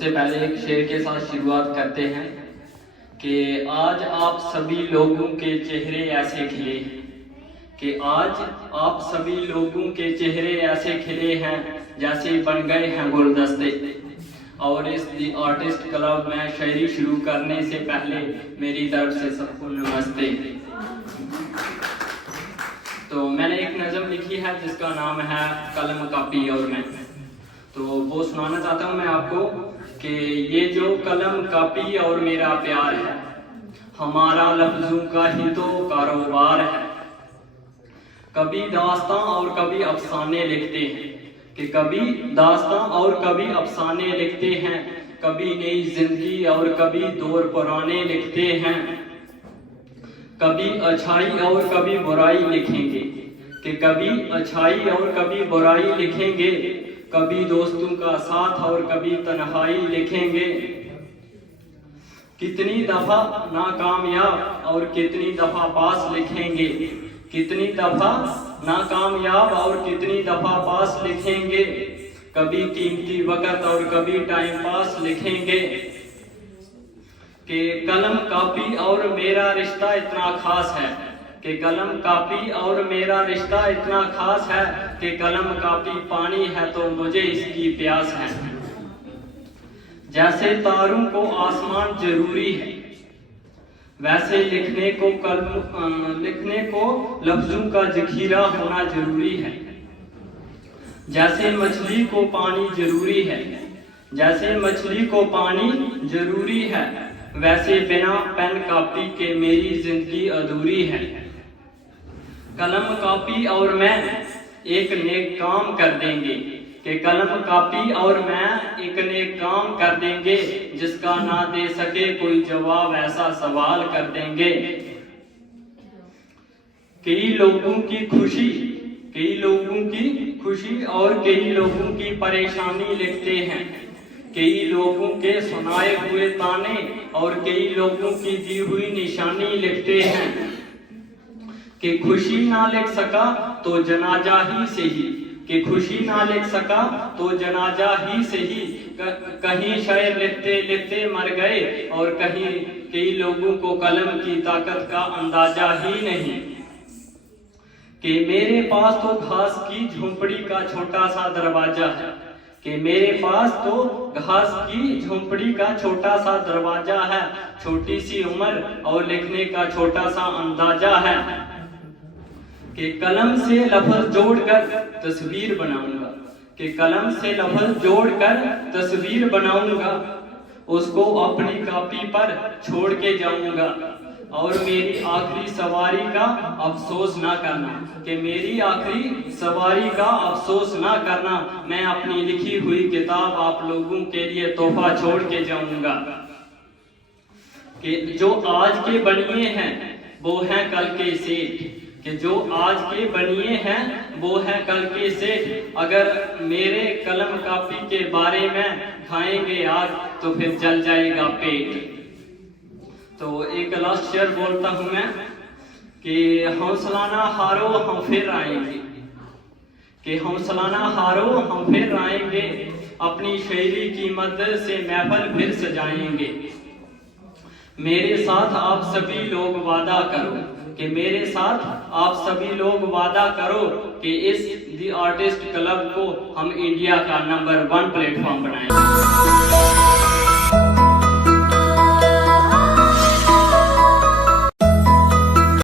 सबसे पहले एक शेर के साथ शुरुआत करते हैं कि आज आप सभी लोगों के चेहरे ऐसे खिले हैं, कि आज आप सभी लोगों के चेहरे ऐसे खिले हैं जैसे बन गए हैं गुलदस्ते। और इस दी आर्टिस्ट क्लब में शायरी शुरू करने से पहले मेरी तरफ से सबको नमस्ते। तो मैंने एक नज़म लिखी है जिसका नाम है कलम कापी और मैं, तो वो सुनाना चाहता हूँ मैं आपको कि ये जो कलम कापी और मेरा प्यार है, हमारा लफ्जों का ही तो कारोबार है। कभी दास्तां और कभी अफसाने लिखते हैं, कि कभी दास्तां और कभी अफसाने लिखते हैं, कभी नई जिंदगी और कभी दौर पुराने लिखते हैं। कभी अच्छाई और कभी बुराई लिखेंगे, कि कभी अच्छाई और कभी बुराई लिखेंगे, कभी दोस्तों का साथ और कभी तन्हाई लिखेंगे। कितनी दफा नाकामयाब और कितनी दफा पास लिखेंगे, कितनी दफा नाकामयाब और कितनी दफा पास लिखेंगे। कभी कीमती वक्त और कभी टाइम पास लिखेंगे। कि कलम कापी और मेरा रिश्ता इतना खास है, कि कलम कापी और मेरा रिश्ता इतना खास है, कि कलम कापी पानी है तो मुझे इसकी प्यास है। जैसे तारों को आसमान जरूरी है, वैसे लिखने को लफ्जों का जखीरा होना जरूरी है। जैसे मछली को पानी जरूरी है, जैसे मछली को पानी जरूरी है, वैसे बिना पेन कापी के मेरी जिंदगी अधूरी है। कलम कापी और मैं एक नेक काम कर देंगे, कि कलम कापी और मैं एक नेक काम कर देंगे, जिसका ना दे सके कोई जवाब ऐसा सवाल कर देंगे। कई लोगों की खुशी और कई लोगों की परेशानी लिखते हैं, कई लोगों के सुनाए हुए ताने और कई लोगों की दी हुई निशानी लिखते हैं। कि खुशी ना लिख सका तो जनाजा ही से ही, कि खुशी ना लिख सका तो जनाजा ही से ही, कहीं शायर लिखते लिखते मर गए और कहीं कई लोगों को कलम की ताकत का अंदाजा ही नहीं। कि मेरे पास तो घास की झोंपड़ी का छोटा सा दरवाजा है, कि मेरे पास तो घास की झोंपड़ी का छोटा सा दरवाजा है, छोटी सी उम्र और लिखने का छोटा सा अंदाजा है। कि कलम से लफ्ज जोड़कर तस्वीर बनाऊंगा, कि कलम से लफ्ज जोड़कर तस्वीर बनाऊंगा, उसको अपनी कॉपी पर छोड़ के जाऊंगा। और मेरी आखिरी सवारी का अफसोस ना करना, कि मेरी आखिरी सवारी का अफसोस ना करना, मैं अपनी लिखी हुई किताब आप लोगों के लिए तोहफा छोड़ के जाऊंगा। कि जो आज के बनिए हैं वो हैं कल के सेठ, कि जो आज के बनिए हैं वो हैं कल के सेठ, अगर मेरे कलम कापी के बारे में खाएंगे आग तो फिर जल जाएगा पेट। तो एक लास्ट शेर बोलता हूं मैं कि हौसला ना हारो हम फिर आएंगे, कि हौसला ना हारो हम फिर आएंगे, अपनी शायरी की मदद से महफिल फिर सजाएंगे। मेरे साथ आप सभी लोग वादा करो, कि मेरे साथ आप सभी लोग वादा करो कि इस दी आर्टिस्ट क्लब को हम इंडिया का नंबर 1 प्लेटफॉर्म बनाएंगे।